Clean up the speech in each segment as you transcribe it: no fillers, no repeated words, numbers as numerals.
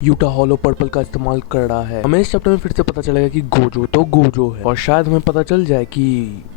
Utah hollow Purple का इस्तेमाल कर रहा है। हमें इस चैप्टर में फिर से पता चलेगा कि गोजो तो गोजो है और शायद हमें पता चल जाए कि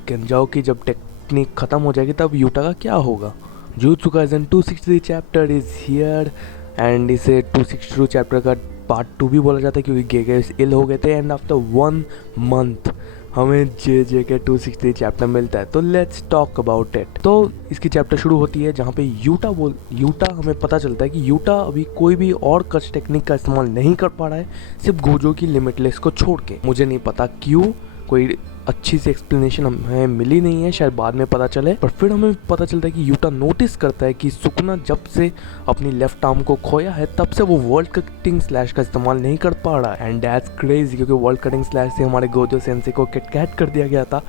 केंजाओ की जब टेक्निक खत्म हो जाएगी तब यूटा का क्या होगा। Jujutsu Kaisen 263 chapter is here and इसे 262 चैप्टर का पार्ट 2 भी बोला जाता है क्योंकि गेगे इल हो गए थे एंड आफ्टर 1 मंथ हमें जे के 263 चैप्टर मिलता है। तो लेट्स टॉक अबाउट इट। तो इसकी चैप्टर शुरू होती है जहाँ पे यूटा हमें पता चलता है कि यूटा अभी कोई भी और कच टेक्निक का इस्तेमाल नहीं कर पा रहा है सिर्फ गोजो की लिमिटलेस को छोड़ के। मुझे नहीं पता क्यों, कोई अच्छी सी एक्सप्लेनेशन हमें मिली नहीं है, शायद बाद में पता चले। पर फिर हमें पता चलता है कि यूटा नोटिस करता है कि सुकुना जब से अपनी लेफ्ट आर्म को खोया है तब से वो वर्ल्ड कटिंग स्लैश का इस्तेमाल नहीं कर पा रहा है एंड दैट्स क्रेजी क्योंकि वर्ल्ड कटिंग स्लैश से हमारे गोजो सेंसे को किटकैट कर दिया गया था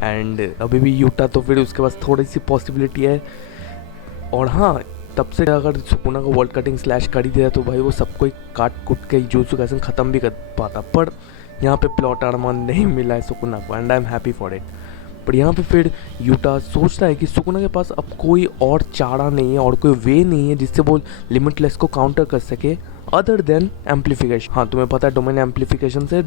एंड अभी भी यूटा तो फिर उसके पास थोड़ी सी पॉसिबिलिटी है। और हाँ, तब से अगर सुकुना को वर्ल्ड कटिंग स्लैश कर ही दिया तो भाई वो सबको काट कुट के जुजुत्सु काइसेन ख़त्म भी कर पाता। पर यहाँ पे प्लॉट आर्मर नहीं मिला है सुकुना को and I am happy for it. पर यहाँ पे फिर यूटा सोचता है कि सुकुना के पास अब कोई और चारा नहीं है और कोई वे नहीं है जिससे वो लिमिटलेस को काउंटर कर सके अदर देन एम्पलीफिकेशन। हाँ, तुम्हें पता है डोमेन एम्पलीफिकेशन से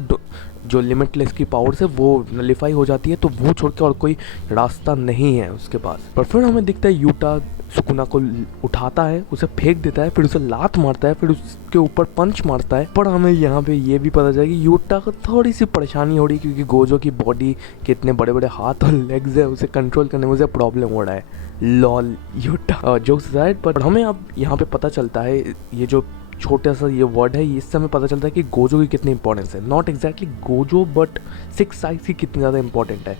जो लिमिटलेस की पावर से वो नलिफाई हो जाती है, तो वो छोड़ के और कोई रास्ता नहीं है उसके पास। पर फिर हमें दिखता है यूटा सुकुना को उठाता है, उसे फेंक देता है, फिर उसे लात मारता है, फिर उसके ऊपर पंच मारता है। पर हमें यहाँ पे ये भी पता चला कि यूटा को थोड़ी सी परेशानी हो रही है क्योंकि गोजो की बॉडी के इतने बड़े बड़े हाथ और लेग्स है, उसे कंट्रोल करने में उसे प्रॉब्लम हो रहा है। Lol Utah jokes aside. पर हमें अब यहाँ पे पता चलता है ये जो छोटा सा ये वर्ड है इससे हमें पता चलता है कि गोजो की कितनी इंपॉर्टेंस है। Not exactly Gojo but 6 size की कितनी ज़्यादा इंपॉर्टेंट है।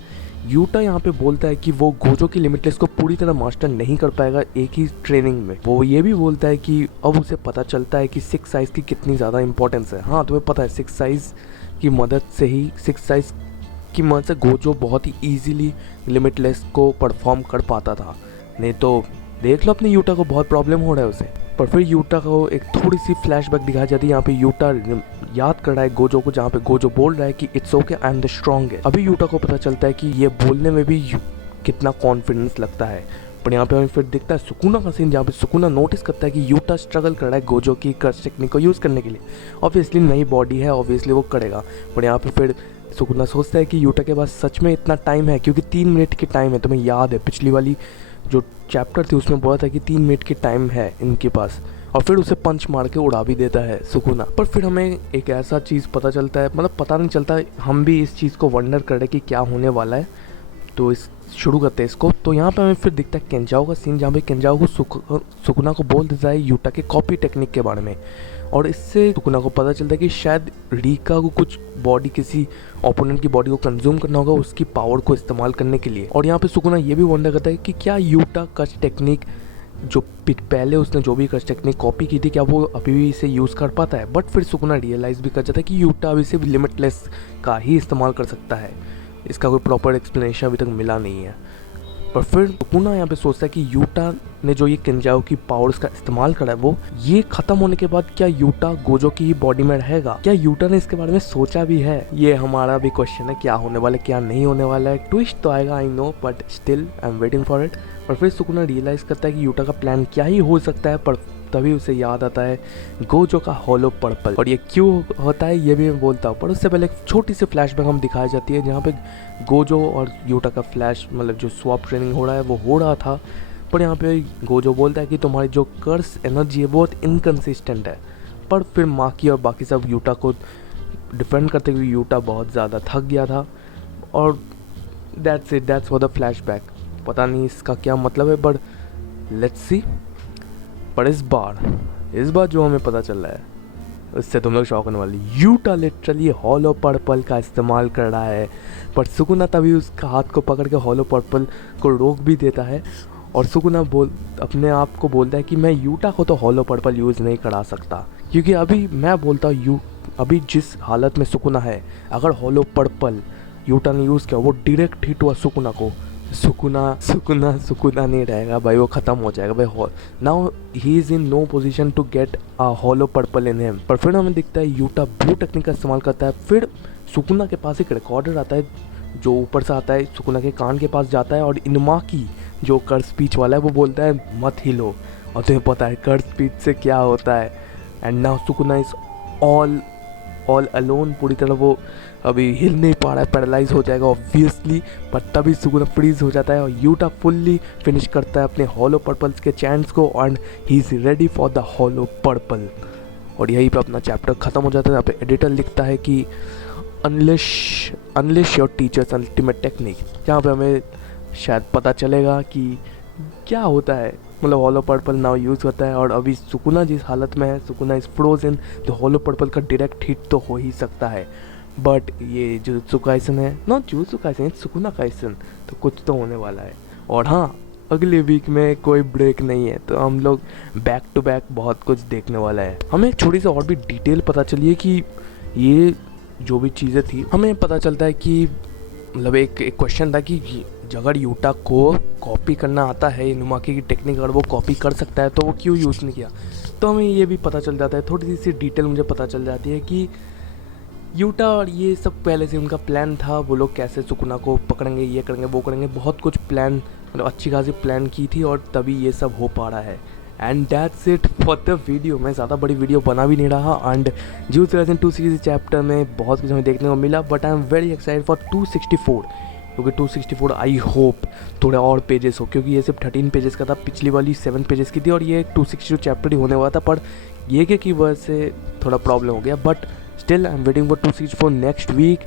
यूटा यहाँ पे बोलता है कि वो गोजो की लिमिटलेस को पूरी तरह मास्टर नहीं कर पाएगा एक ही ट्रेनिंग में। वो ये भी बोलता है कि अब उसे पता चलता है कि 6 साइज की कितनी ज़्यादा इंपॉर्टेंस है। हाँ, तुम्हें पता है 6 साइज की मदद से ही 6 साइज की मदद से गोजो बहुत ही ईजिली लिमिटलेस को परफॉर्म कर पाता था, नहीं तो देख लो अपने यूटा को बहुत प्रॉब्लम हो रहा है उसे। पर फिर यूटा को एक थोड़ी सी फ्लैशबैक दिखाई जाती है। यहाँ पे यूटा याद कर रहा है गोजो को, जहाँ पे गोजो बोल रहा है कि it's okay I am the strongest. अभी यूटा को पता चलता है कि ये बोलने में भी कितना कॉन्फिडेंस लगता है। पर यहाँ पे हमें फिर दिखता है सुकुना का सीन जहाँ पे सुकुना नोटिस करता है कि यूटा स्ट्रगल कर रहा है गोजो की क्रश टेक्निक को यूज़ करने के लिए। ऑब्वियसली नई बॉडी है, ऑब्वियसली वो करेगा। पर यहाँ पे फिर सुकुना सोचता है कि यूटा के पास सच में इतना टाइम है क्योंकि 3 मिनट की टाइम है। तुम्हें याद है पिछली वाली जो चैप्टर थी उसमें बोला था कि 3 मिनट की टाइम है इनके पास, और फिर उसे पंच मार के उड़ा भी देता है सुकुना। पर फिर हमें एक ऐसा चीज़ पता चलता है, मतलब पता नहीं चलता, हम भी इस चीज़ को वंडर कर रहे कि क्या होने वाला है। तो इस शुरू करते हैं इसको। तो यहाँ पे हमें फिर दिखता है केंजाओ का सीन जहाँ पे केंजाओ को सुकुना को बोल देता है यूटा के कॉपी टेक्निक के बारे में, और इससे सुकुना को पता चलता है कि शायद रीका को कुछ बॉडी किसी ओपोनेंट की बॉडी को कंज्यूम करना होगा उसकी पावर को इस्तेमाल करने के लिए। और यहाँ पे सुकुना ये भी वंडर करता है कि क्या यूटा कच टेक्निक जो पहले उसने जो भी कच टेक्निक कॉपी की थी क्या वो अभी भी इसे यूज़ कर पाता है। बट फिर सुकुना रियलाइज़ भी कर जाता है कि यूटा अभी सिर्फ लिमिटलेस का ही इस्तेमाल कर सकता है। इसका कोई प्रॉपर एक्सप्लेनेशन अभी तक मिला नहीं है। पर फिर सुकुना यहाँ पे सोचता है कि यूटा ने जो ये केंजाओ की पावर्स का इस्तेमाल करा है वो ये खत्म होने के बाद क्या यूटा गोजो की ही बॉडी में रहेगा, क्या यूटा ने इसके बारे में सोचा भी है। ये हमारा भी क्वेश्चन है, क्या होने वाला है क्या नहीं होने वाला है। ट्विस्ट तो आएगा I know, but still I am waiting for it. पर फिर सुकुना रियलाइज़ करता है कि यूटा का प्लान क्या ही हो सकता है। पर तभी उसे याद आता है गोजो का हॉलो पर्पल, और ये क्यों होता है ये भी मैं बोलता हूँ। पर उससे पहले एक छोटी सी फ्लैशबैक हम दिखाई जाती है जहाँ पे गोजो और यूटा का फ्लैश मतलब जो स्वैप ट्रेनिंग हो रहा है वो हो रहा था। पर यहाँ पे गोजो बोलता है कि तुम्हारी जो कर्स एनर्जी है बहुत इनकन्सिस्टेंट है। पर फिर माकी और बाकी सब यूटा को डिफेंड करते हुए यूटा बहुत ज़्यादा थक गया था, और that's it, that's for the flashback. पता नहीं इसका क्या मतलब है, बट लेट्स सी। पर इस बार जो हमें पता चल रहा है उससे तुम लोग शॉक होने वाली। यूटा लिटरली हॉलो पर्पल का इस्तेमाल कर रहा है, पर सुकुना तभी उसका हाथ को पकड़ के हॉलो पर्पल को रोक भी देता है। और सुकुना अपने आप को बोलता है कि मैं यूटा को तो हॉलो पर्पल यूज़ नहीं करा सकता, क्योंकि अभी मैं बोलता हूँ अभी जिस हालत में सुकुना है, अगर हॉलो पर्पल यूटा ने यूज़ किया वो डायरेक्ट हिट हुआ सुकुना को, सुकुना नहीं रहेगा भाई, वो ख़त्म हो जाएगा भाई। Now he is in no position to get a Hollow Purple in him. पर फिर हमें दिखता है यूटा ब्लू टेक्निक का इस्तेमाल करता है। फिर सुकुना के पास एक रिकॉर्डर आता है जो ऊपर से आता है, सुकुना के कान के पास जाता है, और इनुमाकी जो कर्स स्पीच वाला है वो बोलता है मत हिलो। और तुम्हें पता है कर्स स्पीच से क्या होता है, and now Sukuna is all alone. पूरी तरह वो अभी हिल नहीं पा रहा है, पैरालाइज हो जाएगा ऑब्वियसली, पर तभी सुकुना फ्रीज हो जाता है और यूटा फुल्ली फिनिश करता है अपने हॉलो पर्पल्स के चैंट्स को and he is ready for the hollow purple. और यहीं पे अपना चैप्टर ख़त्म हो जाता है। यहाँ पे एडिटर लिखता है कि अनलेश योर टीचर्स अल्टीमेट टेक्निक, जहाँ पे हमें शायद पता चलेगा कि क्या होता है, मतलब हॉलो पर्पल नाउ यूज़ होता है। और अभी सुकुना जिस हालत में है, सुकुना इज़ फ्रोजन, तो हॉलो पर्पल का डायरेक्ट हिट तो हो ही सकता है। बट ये जुजुत्सु काइसन है, not Jujutsu Kaisen, Sukuna Kaisen, तो कुछ तो होने वाला है। और हाँ, अगले वीक में कोई ब्रेक नहीं है, तो हम लोग बैक टू बैक बहुत कुछ देखने वाला है। हमें एक छोटी सी और भी डिटेल पता चली है कि ये जो भी चीज़ें थी, हमें पता चलता है कि मतलब एक क्वेश्चन था कि अगर यूटा को कॉपी करना आता है, इनुमाकी की टेक्निक अगर वो कॉपी कर सकता है तो वो क्यों यूज़ नहीं किया। तो हमें ये भी पता चल जाता है, थोड़ी सी डिटेल मुझे पता चल जाती है कि यूटा और ये सब पहले से उनका प्लान था, वो लोग कैसे सुकुना को पकड़ेंगे, ये करेंगे, वो करेंगे, बहुत कुछ प्लान, मतलब अच्छी खासी प्लान की थी और तभी ये सब हो पा रहा है। And that's it for the video. मैं ज़्यादा बड़ी वीडियो बना भी नहीं रहा। And jujutsu Kaisen 2 series chapter में बहुत कुछ हमें देखने को मिला, but I am very excited for 264, क्योंकि 264 आई होप थोड़े और पेजेस हो, क्योंकि ये सिर्फ 13 पेजेस का था, पिछली वाली 7 पेजेस की थी और ये 262 चैप्टर ही होने वाला था, पर ये की वजह से थोड़ा प्रॉब्लम हो गया। But still I am waiting for 264 next week,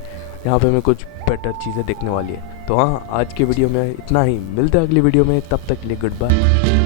यहाँ पे हमें कुछ बेटर चीज़ें देखने वाली है। तो हाँ, आज के वीडियो में इतना ही, मिलते हैं अगली वीडियो में, तब तक के लिए गुड बाय।